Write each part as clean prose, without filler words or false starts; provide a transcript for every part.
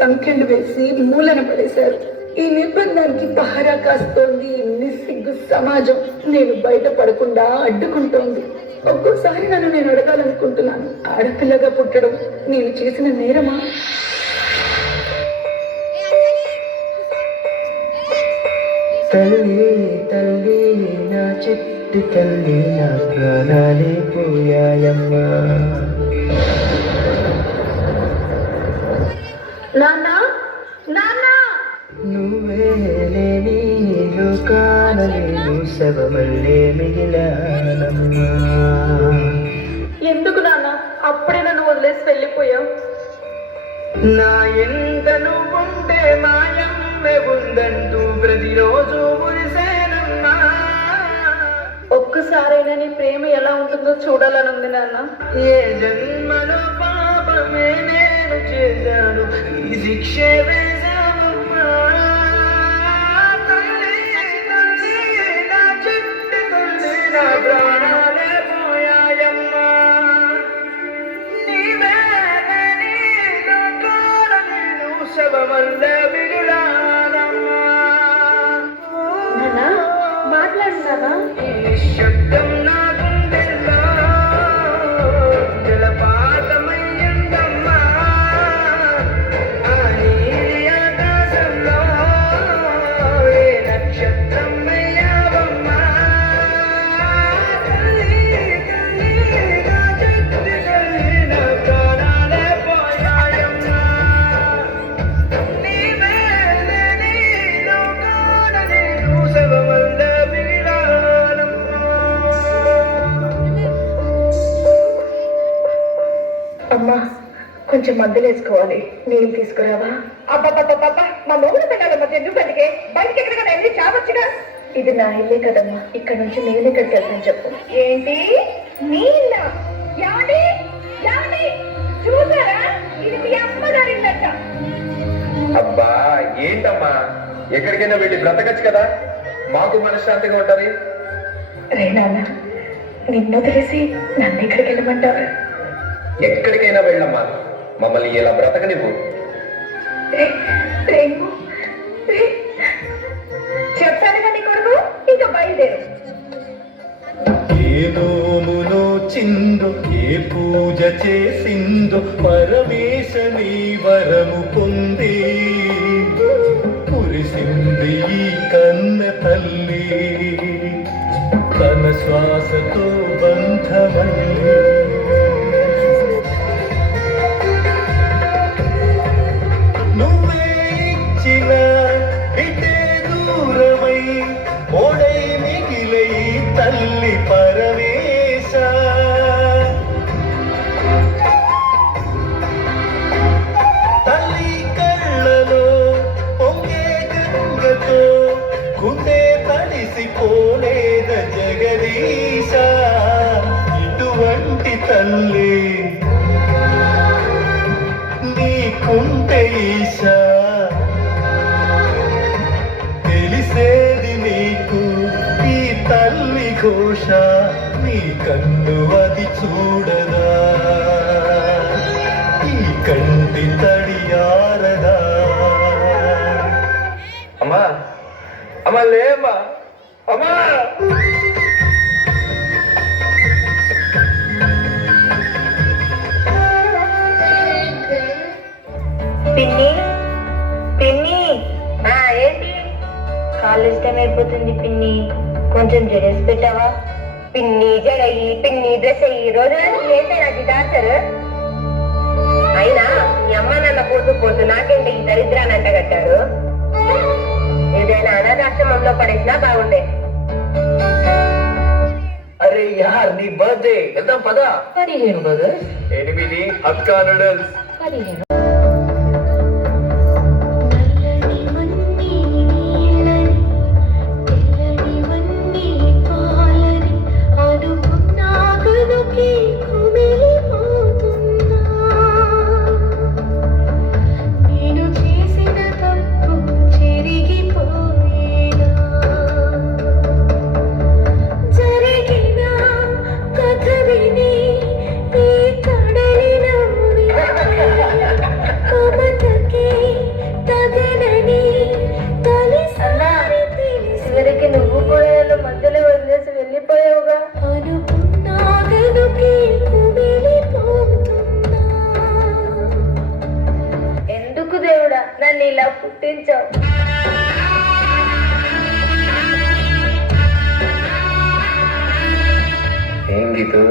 సంఖ్యలు వేసి మూలన పడేశారు. ఈ నిర్బంధానికి పహరా కాస్తోంది నిస్సిగ్గు సమాజం. నేను బయట పడకుండా అడ్డుకుంటోంది. ఒక్కోసారి నన్ను నేను అడగాలనుకుంటున్నాను, ఆడపిల్లగా పుట్టడం నేను చేసిన నేరమా? తల్లి తల్లి నా చిట్టి తల్లి, నా ప్రాణాలే పోయాయమ్మా. నాన్నా నాన్నా, నువ్వే లేని లోకాన నేను శవమల్లే మిగిలానమ్మా. ఎందుకు నాన్న అప్పుడే నన్ను వదిలేసి వెళ్ళిపోయావు? నా ఎంత నువ్వుంటే మాయమ్మే ఉందంటూ ప్రతిరోజు మురిసేనమ్మా. ఒక్కసారైనా నీ ప్రేమ ఎలా ఉంటుందో చూడాలనుంది నాన్న. ఏ జన్మలో పాపమే నేను చేశాను, ఈ శిక్షే వేశానమ్మా. తల్లి తల్లి నా చిట్టి తల్లి, నా ప్రాణాలే పోయాయమ్మా. నీవే లేని లోకాన నేను శవమల్లే మిగిలానమ్మా. నాన్న మాట్లాడు నాన్న. ఈ శబ్దం నా గుండెల్లో జలపాతమయ్యిందమ్మా. ఆ నీలి ఆకాశంలో ఏ నక్షత్రం అయ్యావమ్మా. తల్లి తల్లి నా చిట్టి తల్లి, నా ప్రాణాలే పోయాయమ్మా. నీవే లేని లోకాన నేను శవమల్లే మిగిలానమ్మా. అమ్మా కొంచెం మధ్యలో వేసుకోవాలి, నీళ్ళు తీసుకురావా? అబ్బాబ్బాబ్బా, మా మొగుడు పెట్టాలి మధ్య ఎందుకు బతికే? బయటికి ఎక్కడికైనా వెళ్ళి చావచ్చుగా. ఇది నా ఇల్లే కదమ్మా, ఇక్కడ నుంచి నేను ఎక్కడికి వెళ్తాను చెప్పు. ఏంటి నీళ్ళ? యాడి యాడి చూసారా, ఇది మీ అమ్మగారిందట. అబ్బా ఏంటమ్మా, ఎక్కడికైనా వెళ్ళి బ్రతకచ్చు కదా, మాకు మనశ్శాంతిగా ఉంటది. రే నాన్న, నిన్ను తెలిసి నన్ను ఎక్కడికి వెళ్ళమంటారు? ఎక్కడికైనా వెళ్ళమ్మా, మమ్మల్ని ఇలా బ్రతకనివ్వు. రేణు, చెప్పాను కానీ కొడుకు, ఇంకా బయలుదేరు. ఏ నోమునో చిందో, ఏ పూజ చేసిందో, పరమేశని వరము పొంది కురిసింది ఈ కన్న తల్లి. తన శ్వాసతో బంధమల్లి నువ్వే ఇచ్చిన ఇటే దూరమై ఓడై మిగిలై తల్లి పరమేశ. తల్లి కళ్ళలో పొంగే గంగతో గుండె తడిసిపోలేద జగదీశ. ఇటువంటి తల్లి నీకుంటే ఈశా, తెలిసేది నీకు ఈ తల్లి ఘోష. నీ కన్ను అది చూడదా, ఈ కంటి తడియారదా. అమ్మా అమ్మా లేమ్మా, అమ్మా. పిన్ని పిన్ని, ఏంటి? కాలేజ్ టైం అయిపోతుంది పిన్ని, కొంచెం జడేసి పెట్టావా? పిన్ని జడయ్యి, పిన్ని డ్రెస్ అయ్యి, రోజు ఏంటి నాకు డాక్టర్? అయినా మీ అమ్మ నాన్న పోతూ పోతూ నాకేంటి ఈ దరిద్రాన్ని అంటగట్టారు? ఏదైనా అనాథాశ్రమంలో పడేసినా బాగుండే. అరే యార్, నీ బర్త్డే వెళ్దాం పదా. 15 బర్గర్స్, 8 హక్కా నూడిల్స్. 15. కథ విని ఈ కడలిలో నన్ను ఇలా పుట్టించావు. ఏం గీతు,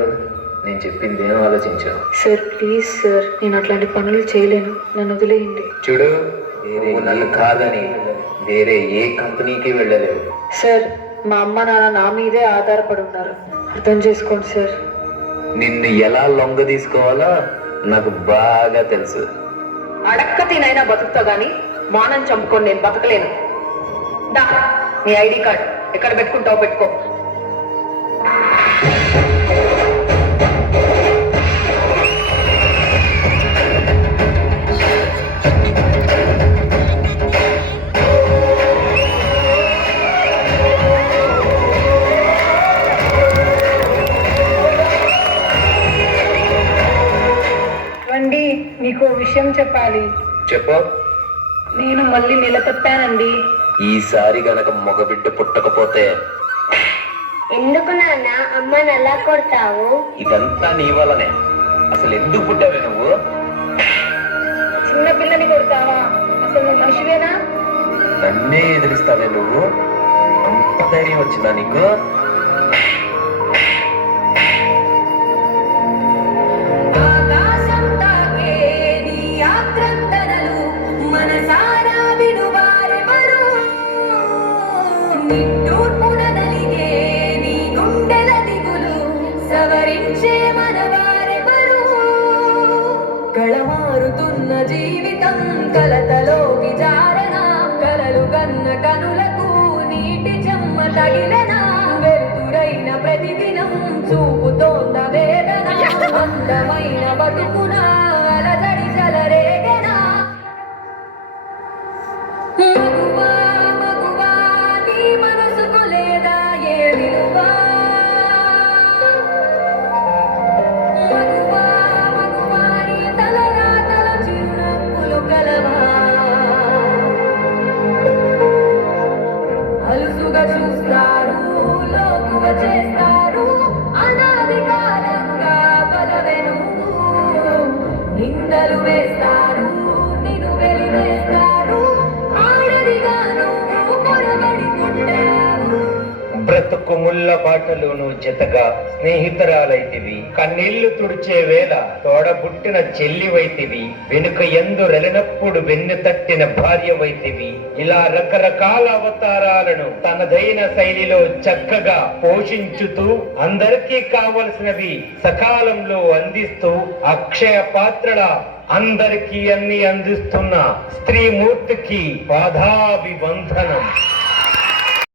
నేను చెప్పింది ఏం ఆలోచించావు? సార్ ప్లీజ్ సార్, నేను అట్లాంటి పనులు చేయలేను, నన్ను వదిలేయండి. చూడు, నువ్వు నన్ను కాదని వేరే ఏ కంపెనీకి వెళ్ళలేవు. సార్ మా అమ్మ నాన్న నా మీదే ఆధారపడి ఉన్నారు, అర్థం చేసుకోండి సార్. నిన్ను ఎలా లొంగ తీసుకోవాలో నాకు బాగా తెలుసు. అడక్క తినైనా బతుకుతా గాని మానం చంపుకొని నేను బతకలేను. దా నీ ఐడి కార్డ్ ఎక్కడ పెట్టుకుంటావు పెట్టుకో. వండి నీకు విషయం చెప్పాలి. చెప్పు. నేను మళ్ళీ నెల తప్పానండి. ఈసారి గనక మగబిడ్డ పుట్టకపోతే ఎందుకు నాన్న అమ్మని అలా కొడతావు? ఇదంతా నీ వల్లనే. అసలు ఎందుకు పుట్టావే నువ్వు? చిన్న పిల్లని కొడతావా? అసలు నువ్వు మనిషివేనా? నన్నే ఎదిరిస్తావే నువ్వు? అంత ధైర్యం వచ్చిందా నీకు? కళమారుతున్న జీవితం కలతలోకి జారన, కలలు గన్న కనులకు నీటి చెమ్మ తగిలన, వెలుతురైన ప్రతిదినం చూపుతోంద వేదన, అందమైన బతుకున అలజడి చలరేగన. మగువా మగువా నీ మనసుకు లేదా ఏ విలువా? మగువా మగువా నీ తలరాతల చిరునవ్వులు కలవా? అలుసుగా చూస్తారు, లోకువ చేస్తారు, అనాది కాలంగా బలవెను నిందలు వేస్తారు, నిన్ను వెలివేస్తారు, ఆడదిగా నువ్వు పొరబడి పుట్టావు. బ్రతుకు ముళ్ళ పాటలోను జతగా స్నేహితురాలైతివి, కన్నీళ్లు తుడిచే వేళ తోడబుట్టిన చెల్లివైతివి, వెనుక ఎందు రెలనప్పుడు వెన్ను తట్టిన భార్యవైతివి. ఇలా రకరకాల అవతారాలను తనదైన శైలిలో చక్కగా పోషించుతూ అందరికీ కావలసినవి సకాలంలో అందిస్తూ అక్షయ పాత్రల అందరికీ అన్ని అందిస్తున్న స్త్రీమూర్తికి పాదాభివందనం.